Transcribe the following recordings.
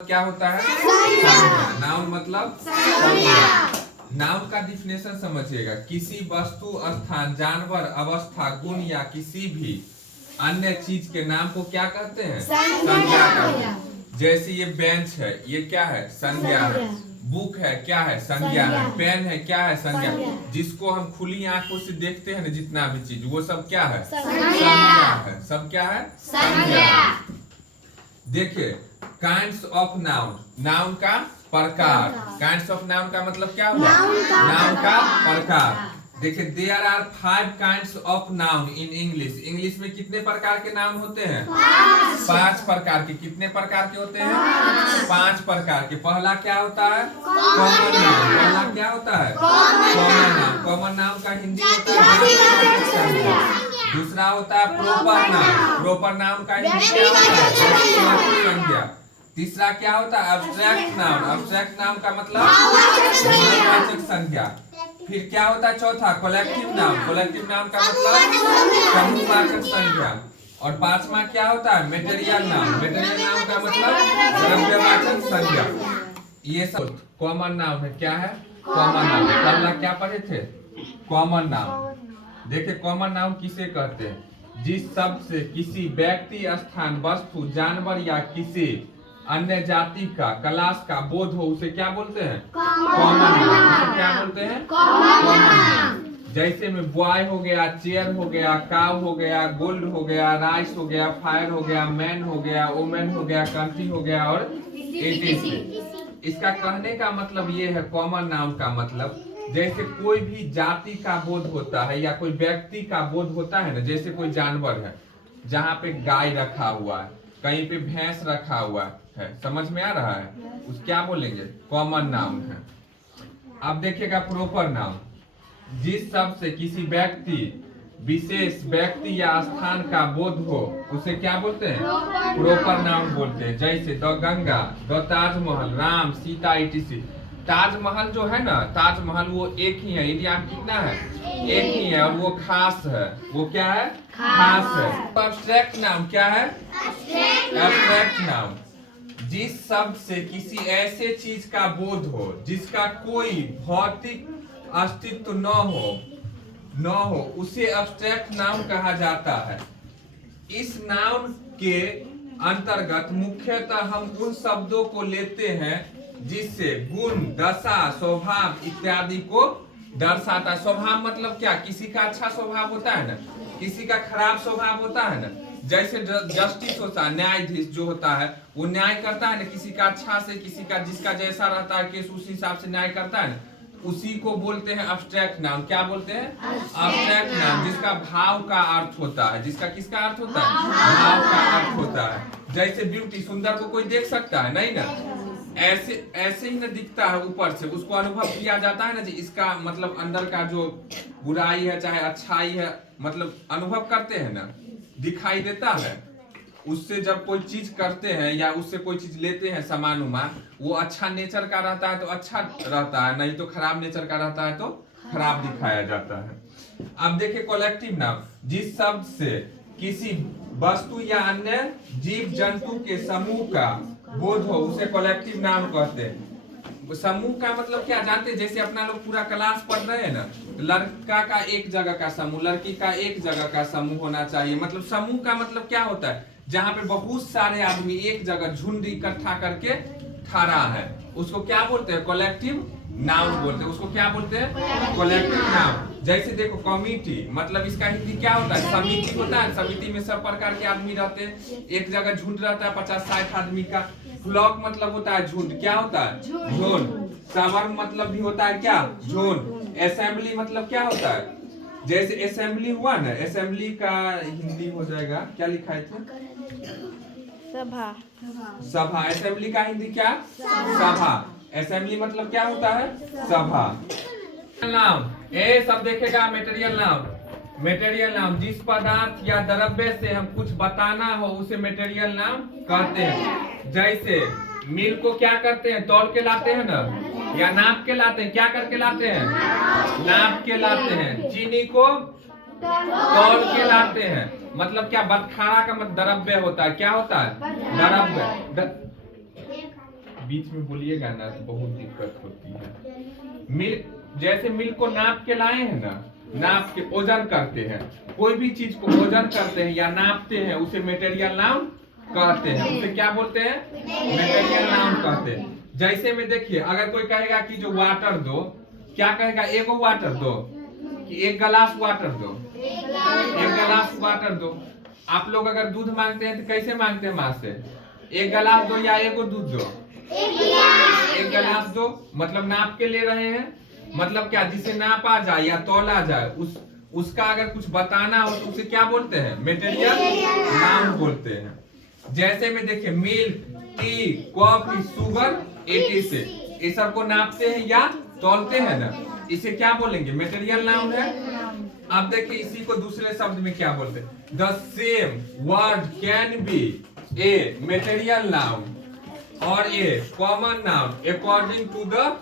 क्या होता है? संज्ञा। नाउन मतलब संज्ञा। नाउन का डिफिनेशन समझिएगा, किसी वस्तु, स्थान, जानवर, अवस्था, गुण या किसी भी अन्य चीज के नाम को क्या कहते हैं? संज्ञा कहते हैं। जैसे ये बेंच है, ये क्या है? संज्ञा है। बुक है, क्या है? संज्ञा है। पेन है, क्या है? संज्ञा। जिसको हम खुली आंखों से देखते हैं ना, जितना भी चीज, वो सब क्या है? संज्ञा है। सब क्या है? संज्ञा। देखिए, काइंड्स ऑफ नाउन, नाउन का प्रकार। काइंड्स ऑफ नाउन का मतलब क्या हुआ? नाउन का प्रकार। देखिए, there are 5 kinds of noun in English. English में कितने प्रकार के नाउन होते हैं? 5 प्रकार के। कितने प्रकार के होते हैं? 5 प्रकार के। पहला क्या होता है? Common noun. पहला क्या होता है? Common noun. कॉमन नाउन का हिंदी होता है। दूसरा होता है प्रोपर नाउन। प्रोपर नाउन का हिंदी क्या होता है? संज्ञा। तीसरा क्या होता है? Abstract noun. एब्स्ट्रैक्ट नाउन का मतलब नामवाचक संज्ञा। फिर क्या होता है? चौथा कलेक्टिव नाउन। कलेक्टिव नाउन का मतलब समूहवाचक संज्ञा। और पांचवा क्या होता है? Material noun. मटेरियल नाउन का मतलब द्रव्यवाचक संज्ञा। ये सब कॉमन नाउन है। क्या है? Common noun. पहला क्या पढ़े थे? Common noun. देखिए, कॉमन नाउन किसे कहते हैं? जिस शब्द से किसी व्यक्ति, स्थान, वस्तु, जानवर या किसी अन्य जाति का, क्लास का बोध हो, उसे क्या बोलते हैं? Common noun. क्या बोलते हैं? Common noun. जैसे में बॉय हो गया, चेयर हो गया, काव हो गया, गोल्ड हो गया, राइस हो गया, फायर हो गया, मैन हो गया, वोमेन हो गया, कंट्री हो गया और इसका कहने का मतलब ये है, कॉमन नाउन का मतलब जैसे कोई भी जाति का बोध होता है या कोई व्यक्ति का बोध होता है ना, जैसे कोई जानवर है, जहाँ पे गाय रखा हुआ है, कहीं पे भैंस रखा हुआ है, समझ में आ रहा है? उस क्या बोलेंगे? कॉमन नाउन है। अब देखिएगा प्रोपर नाउन, जिस शब्द से किसी व्यक्ति, विशेष व्यक्ति या स्थान का बोध हो, उसे क्या बोलते हैं? प्रोपर नाउन बोलते हैं। जैसे the Ganga, the Taj Mahal, Ram, Sita, etc.. Taj Mahal जो है ना, ताजमहल वो एक ही है। इंडिया में कितना है? एक ही है और वो खास है। वो क्या है? खास है। एब्स्ट्रैक्ट नाउन क्या है? एब्स्ट्रैक्ट नाउन, जिस शब्द से किसी ऐसे चीज का बोध हो जिसका कोई भौतिक अस्तित्व न हो, उसे एब्स्ट्रैक्ट नाउन कहा जाता है। इस नाउन के अंतर्गत मुख्यतः हम उन शब्दों को लेते हैं जिससे गुण, दशा, स्वभाव इत्यादि को दर्शाता है। स्वभाव मतलब क्या? किसी का अच्छा स्वभाव होता है ना, किसी का खराब स्वभाव होता है ना। जैसे जस्टिस होता है, न्यायाधीश जो होता है वो न्याय करता है ना, किसी का अच्छा से, किसी का जिसका जैसा रहता है केस, उस हिसाब से न्याय करता है ना, उसी को बोलते हैं एब्स्ट्रैक्ट नाउन। क्या बोलते हैं? एब्स्ट्रैक्ट नाउन, जिसका भाव का अर्थ होता है। जिसका किसका अर्थ होता है? भाव का अर्थ होता है। जैसे ब्यूटी, सुंदर को कोई देख सकता है नहीं ना, ऐसे ही ना दिखता है ऊपर से, उसको अनुभव किया जाता है ना जी, इसका मतलब अंदर का जो बुराई है चाहे अच्छाई है, मतलब अनुभव करते हैं ना, दिखाई देता है। उससे जब कोई चीज करते हैं या उससे कोई चीज लेते हैं सामान उमान, वो अच्छा नेचर का रहता है तो अच्छा रहता है, नहीं तो खराब नेचर का रहता है तो खराब दिखाया जाता है। अब देखिए कलेक्टिव नाउन, जिस शब्द से किसी वस्तु या अन्य जीव जंतु के समूह का बोध हो, उसे कलेक्टिव नाउन कहते हैं। समूह का मतलब क्या जानते हैं? जैसे अपना लोग पूरा क्लास पढ़ रहे हैं ना, लड़का का एक जगह का समूह, लड़की का एक जगह का समूह होना चाहिए। मतलब समूह का मतलब क्या होता है? जहाँ पे बहुत सारे आदमी एक जगह झुंड इकट्ठा करके खड़ा है, उसको क्या बोलते हैं? कलेक्टिव नाउन बोलते हैं। उसको क्या बोलते हैं? Collective noun. जैसे देखो कमिटी, मतलब इसका हिंदी क्या होता है? समिति होता है। समिति में सब प्रकार के आदमी रहते हैं, एक जगह झुंड रहता है 50-60 आदमी का। फ्लॉक मतलब होता है झुंड। क्या होता है? झुंड। सवर मतलब भी होता है क्या? झुंड। असेंबली मतलब क्या होता है? जैसे असेंबली हुआ ना, असेंबली का हिंदी हो जाएगा, क्या लिखा है? सभा। सभा। असेंबली का हिंदी क्या? सभा। असेंबली मतलब क्या होता है? सभा। नाम ए सब देखेगा। मटेरियल नाम, मटेरियल नाम, जिस पदार्थ या द्रव्य से हम कुछ बताना हो उसे मटेरियल नाम कहते हैं। जैसे मिल को क्या करते हैं? तौल के लाते हैं ना, या नाप के लाते हैं? क्या करके लाते हैं? नाप के लाते हैं। चीनी को तौल के लाते हैं। मतलब क्या? बटखारा का मतलब द्रव्य होता है। क्या होता है? द्रव्य। बीच में बोलिएगा ना तो बहुत दिक्कत होती है। मिल्क, जैसे मिल्क को नाप के लाए हैं ना, नाप के ओजन करते हैं, कोई भी चीज को ओजन करते हैं या नापते हैं उसे मटेरियल नाउन कहते हैं। उसे क्या बोलते हैं? मटेरियल नाउन कहते हैं। जैसे में देखिए, अगर कोई कहेगा कि जो वाटर दो, क्या कहेगा? एगो वाटर दो कि एक गिलास वाटर दो? एक गिलास वाटर दो। आप लोग अगर दूध मांगते हैं तो कैसे मांगते हैं माँ से? एक गिलास दो या एगो दूध दो? एक गिलास दो, मतलब नाप के ले रहे हैं। मतलब क्या? जिसे नापा जाए या तौला जाए, उसका अगर कुछ बताना हो तो उसे क्या बोलते हैं? मटेरियल नाउन बोलते हैं। जैसे में देखिए, milk, T, coffee, sugar, etc, ये सब को नापते हैं या तौलते हैं ना, इसे क्या बोलेंगे? मटेरियल नाउन है। अब देखिए, इसी को दूसरे शब्द में क्या बोलते हैं? The same word can be a material noun और a common noun according to the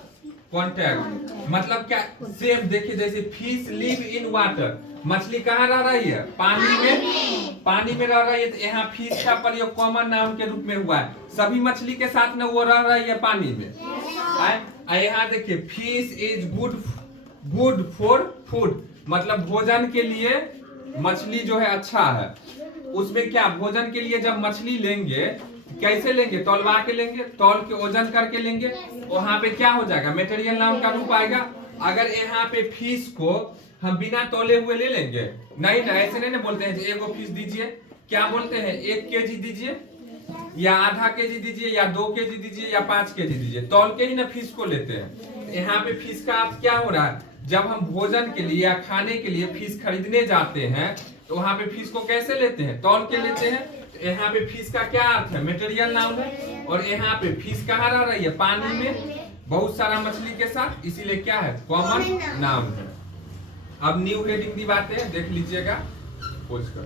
context. मतलब क्या? सेम देखिए, जैसे फिश लिव इन वाटर, मछली कहाँ रह रही है? पानी में। पानी में रह रही है तो यहाँ फिश का प्रयोग कॉमन नाउन के रूप में हुआ है। सभी मछली के साथ में वो रह रही है पानी में। यहाँ देखिए, fish is good for food, मतलब भोजन के लिए मछली जो है अच्छा है। उसमें क्या? भोजन के लिए जब मछली लेंगे, कैसे लेंगे? तौलवा के लेंगे, तौल के ओजन करके लेंगे। वहां पे क्या हो जाएगा? मटेरियल नाउन का रूप आएगा। अगर यहाँ पे फिश को हम बिना तौले हुए ले लेंगे, नहीं ना, ऐसे नहीं ना बोलते हैं एगो फिश दीजिए। क्या बोलते हैं? 1 केजी दीजिए या आधा केजी दीजिए या 2 केजी दीजिए या 5 केजी दीजिए, तौल के ही ना फिश को लेते हैं। यहाँ पे फिश का अर्थ क्या हो रहा है? जब हम भोजन के लिए या खाने के लिए फिश खरीदने जाते हैं तो वहां पे फिश को कैसे लेते हैं? तौल के लेते हैं। तो यहाँ पे फिश का क्या अर्थ है? मटेरियल नाउन है। और यहाँ पे फिश कहाँ रह रही है? पानी में, बहुत सारा मछली के साथ, इसीलिए क्या है? कॉमन नाउन है। अब न्यू हेडिंग दी बातें देख लीजिएगा, खोज करो।